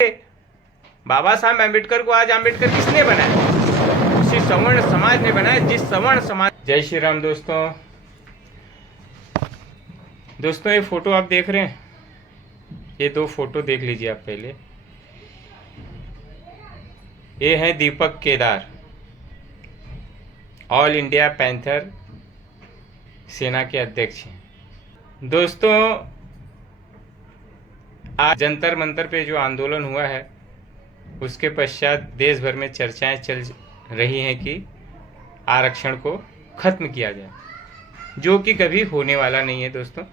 बाबा साहब अम्बेडकर को आज अम्बेडकर किसने बनाया? उसी सवर्ण समाज ने बनाया, जिस सवर्ण समाज। जय श्री राम दोस्तों। ये फोटो आप देख रहे हैं, ये दो फोटो देख लीजिए आप पहले। ये है दीपक केदार, ऑल इंडिया पैंथर सेना के अध्यक्ष हैं। दोस्तों, आज जंतर मंतर पे जो आंदोलन हुआ है उसके पश्चात देश भर में चर्चाएं चल रही हैं कि आरक्षण को खत्म किया जाए, जो कि कभी होने वाला नहीं है। दोस्तों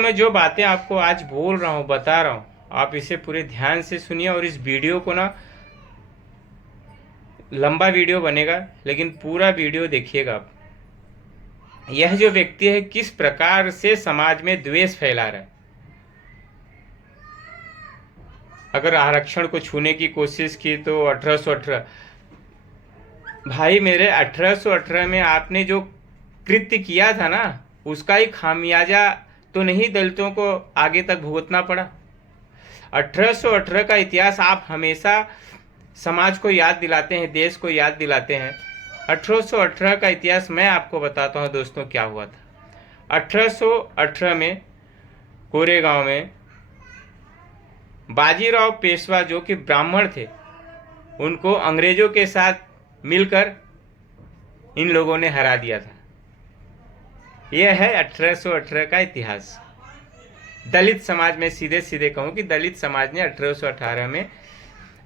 मैं जो बातें आपको आज बोल रहा हूँ, बता रहा हूँ, आप इसे पूरे ध्यान से सुनिए। और इस वीडियो को ना, लंबा वीडियो बनेगा लेकिन पूरा वीडियो देखिएगा आप। यह जो व्यक्ति है किस प्रकार से समाज में द्वेष फैला रहा है। अगर आरक्षण को छूने की कोशिश की तो 1818, भाई मेरे 1818 में आपने जो कृत्य किया था ना, उसका ही खामियाजा तो नहीं दलितों को आगे तक भुगतना पड़ा। 1818 का इतिहास आप हमेशा समाज को याद दिलाते हैं, देश को याद दिलाते हैं। 1818 का इतिहास मैं आपको बताता हूँ दोस्तों क्या हुआ था। 1818 में कोरेगांव में बाजीराव पेशवा, जो कि ब्राह्मण थे, उनको अंग्रेजों के साथ मिलकर इन लोगों ने हरा दिया था। यह है 1818 का इतिहास। दलित समाज में सीधे सीधे कहूँ कि दलित समाज ने 1818 में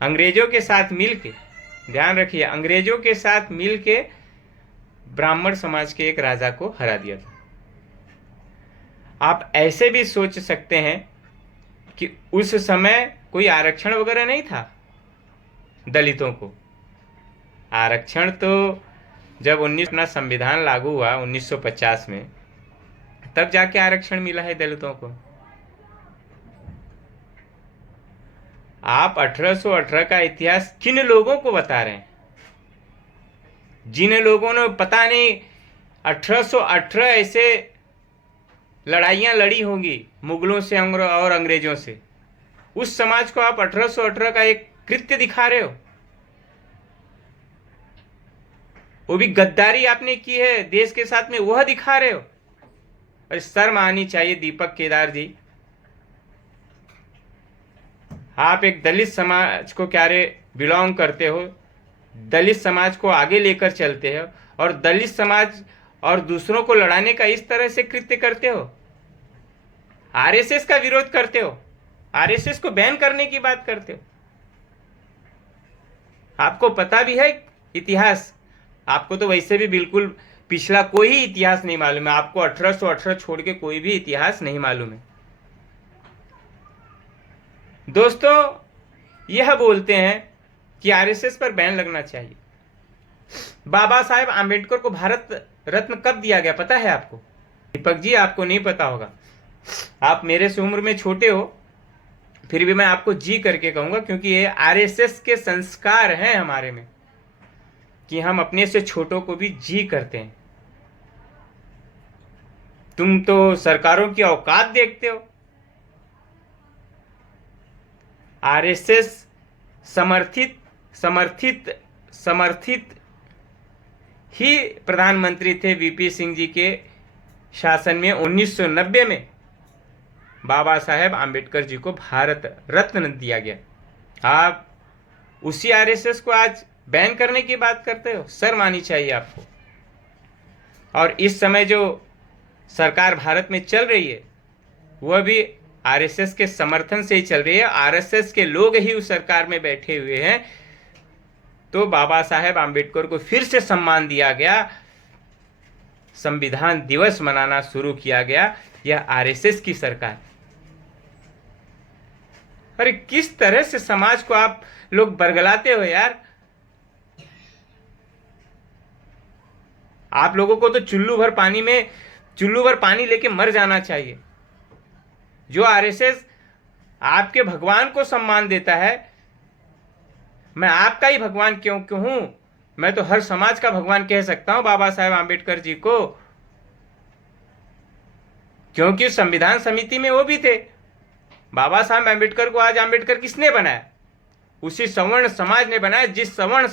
अंग्रेजों के साथ मिलके, ध्यान रखिए, अंग्रेजों के साथ मिलके ब्राह्मण समाज के एक राजा को हरा दिया था। आप ऐसे भी सोच सकते हैं कि उस समय कोई आरक्षण वगैरह नहीं था दलितों को। आरक्षण तो जब अपना संविधान लागू हुआ 1950 में, तब जाके आरक्षण मिला है दलितों को। आप 1818 का इतिहास किन लोगों को बता रहे हैं? जिन लोगों ने पता नहीं 1818 ऐसे लड़ाइयाँ लड़ी होंगी मुगलों से और अंग्रेजों से, उस समाज को आप 1818 का एक कृत्य दिखा रहे हो। वो भी गद्दारी आपने की है देश के साथ में, वह दिखा रहे हो। और शर्म आनी चाहिए दीपक केदार जी। आप एक दलित समाज को क्या रे बिलोंग करते हो, दलित समाज को आगे लेकर चलते हो, और दलित समाज और दूसरों को लड़ाने का इस तरह से कृत्य करते हो। आरएसएस का विरोध करते हो, आरएसएस को बैन करने की बात करते हो। आपको पता भी है इतिहास, आपको तो वैसे भी बिल्कुल पिछला कोई ही इतिहास नहीं मालूम है। आपको 1818 छोड़ के कोई भी इतिहास नहीं मालूम है। दोस्तों, यह बोलते हैं कि आरएसएस पर बैन लगना चाहिए। बाबा साहेब आम्बेडकर को भारत रत्न कब दिया गया पता है आपको? दीपक जी, आपको नहीं पता होगा, आप मेरे से उम्र में छोटे हो, फिर भी मैं आपको जी करके कहूंगा, क्योंकि ये आरएसएस के संस्कार हैं हमारे में कि हम अपने से छोटों को भी जी करते हैं। तुम तो सरकारों की औकात देखते हो। आरएसएस समर्थित ही प्रधानमंत्री थे वीपी सिंह जी के शासन में। 1990 में बाबा साहेब आम्बेडकर जी को भारत रत्न दिया गया। आप उसी आरएसएस को आज बैन करने की बात करते हो, शर्म आनी चाहिए आपको। और इस समय जो सरकार भारत में चल रही है वह भी आरएसएस के समर्थन से ही चल रही है। आरएसएस के लोग ही उस सरकार में बैठे हुए हैं। तो बाबा साहेब आम्बेडकर को फिर से सम्मान दिया गया, संविधान दिवस मनाना शुरू किया गया। यह आरएसएस की सरकार। अरे किस तरह से समाज को आप लोग बरगलाते हो यार। आप लोगों को तो चुल्लू भर पानी लेके मर जाना चाहिए। जो आरएसएस आपके भगवान को सम्मान देता है, मैं आपका ही भगवान क्यों हूं, मैं तो हर समाज का भगवान कह सकता हूं बाबा साहेब आम्बेडकर जी को, क्योंकि संविधान समिति में वो भी थे। बाबा साहब आम्बेडकर को आज आम्बेडकर किसने बनाया? उसी सवर्ण समाज ने बनाया जिस सवर्ण